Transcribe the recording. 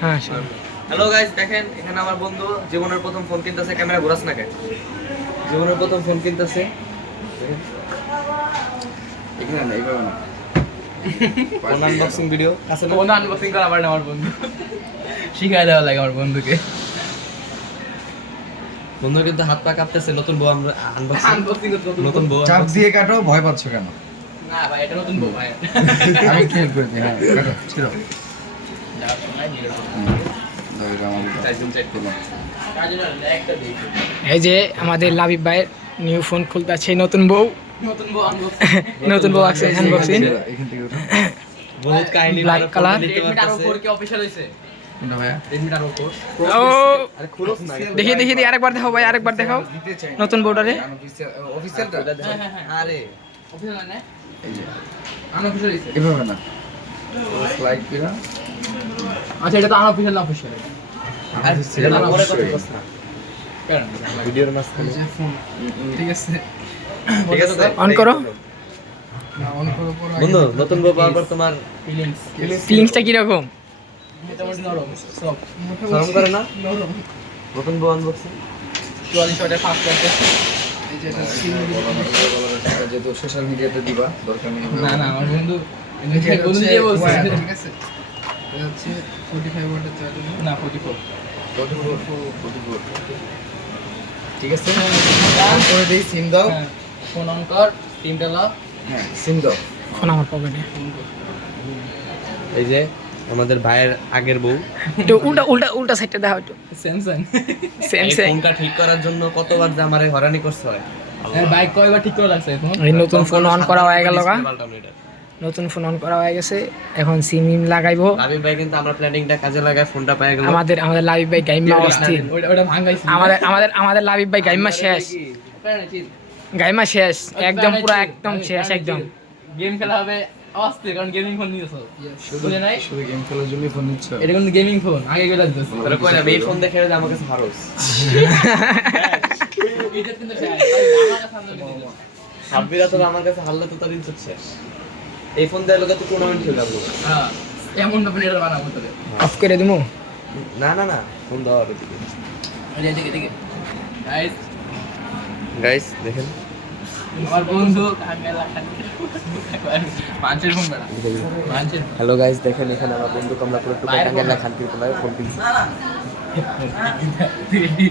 হ্যাঁ hello guys, দেখেন এখানে আমার বন্ধু জীবনের প্রথম ফোন কিনতেছে। ক্যামেরা ঘোরাস না কেন? জীবনের প্রথম ফোন কিনতেছে। এখানে না, এইভাবে না। ফোন আনবক্সিং ভিডিও কাছে না? ফোন আনবক্সিং করা পারে না আমার বন্ধু, শিখাই দেওয়া লাগে আমার বন্ধুকে। বন্ধু কিন্তু হাত পা কাঁপতেছে। নতুন বউ আমরা আনবক্সিং নতুন বউ চাপ দিয়ে কাটো, ভয় পাচ্ছ কেন? না ভাই, এটা নতুন বউ ভাই। আমি খেয়াল করে দিই। হ্যাঁ, কাটো, ছিল। এই যে আমাদের লাবিব ভাইয়ের নিউ ফোন খুলতেছে, নতুন বউ নতুন বউ আছে আনবক্সিং। এখান থেকে উঠো। বহুত কাহিনী ব্ল্যাক কালার। কোনটা ভাইয়া? ও আরে খুলস না। দেখি দেখি দেখি, আরেকবার দেখাও ভাই, আরেকবার দেখাও দিতে চাই না। নতুন বউটারে। অফিসিয়ালটা? আরে এই যে, এভাবে না। স্লাইড দিলাম। আচ্ছা, এটা তো আনঅফিশিয়াল না অফিশিয়াল? এটা না পরে কথা বলছ না। ভিডিওর মাঝখানে। ঠিক আছে। ঠিক আছে অন করো। না, অন করো পর আগে। বন্ধু, নতুন বউ পাওয়ার পর তোমার ফিলিংসটা কি রকম? শরম করে না? নতুন বউ আনবক্সিং। এই যে এটা স্ক্রিন যেহেতু সোশ্যাল মিডিয়াতে দিবা, দরকার নেই। না না, আমার বন্ধু এটা হচ্ছে বন্ধু দিয়ে বলছে। wire, ঠিক আছে? এটা হচ্ছে 45 ওয়াটের চার্জার। না 44। 44। ঠিক আছে? অন করে দেই, সিম দাও। ফোন অন কর, সিমটা লাও। হ্যাঁ, সিম দাও। ফোন আমার পকেটে। এই যে আমাদের ভাইয়ের আগের বউ। একটু উল্টা উল্টা উল্টা সাইডটা দেখাও একটু। স্যামসাং। এই স্যামসাং। ফোনটা ঠিক করার জন্য কতবার যে আমারে হয়রানি করতে হয়। বাইক কয়বার ঠিক করে লাগছে এখন? এই নতুন ফোন অন করা হয়ে গেল গা। পাল্টানো এটা। নতুন ফোন অন করা হয়ে গেছে, এখন সিম লাগাইবো। লাবিব ভাই কিন্তু আমরা প্ল্যানিংটা কাজে লাগায় ফোনটা পেয়ে গেল। আমাদের লাবিব ভাই গাইমা অস্থির। ওটা ভাঙাইছি। আমাদের লাবিব ভাই গাইমা শেষ, গাইমা শেষ একদম, পুরো একদম শেষ একদম। গেম খেলা হবে অস্থির, কারণ গেমিং ফোন নিয়েছো। শুধু গেম খেলার জন্য ফোন নিচ্ছ? এটা কিন্তু গেমিং ফোন, আগে গেলে লাগতেছে। তোরা কই না এই ফোন দেখে যে আমার কাছে ভারস। এটা কিন্তু শেষ, আমার কাছে সামনে দিতে। সাব্বিরা তো আমার কাছে হাল্লা তো তার ইজ্জত শেষ। এই ফোন দিয়ে লোকে তো টুর্নামেন্ট খেলবো। হ্যাঁ, এমন না প্লেয়ার বানাবো তোরে। অফ করে দিমু। না না না, ফোন দাও এদিকে। এদিকে এদিকে গাইস, গাইস দেখেন। আমার বন্ধু কাঙ্গালা মানুষের ফোন বেড়া মানুষের। হ্যালো গাইস, দেখেন এখানে আমার বন্ধু কমলাপুরের টুকা টাঙ্গেলা খানকির কোনায় ফোন কিনছে।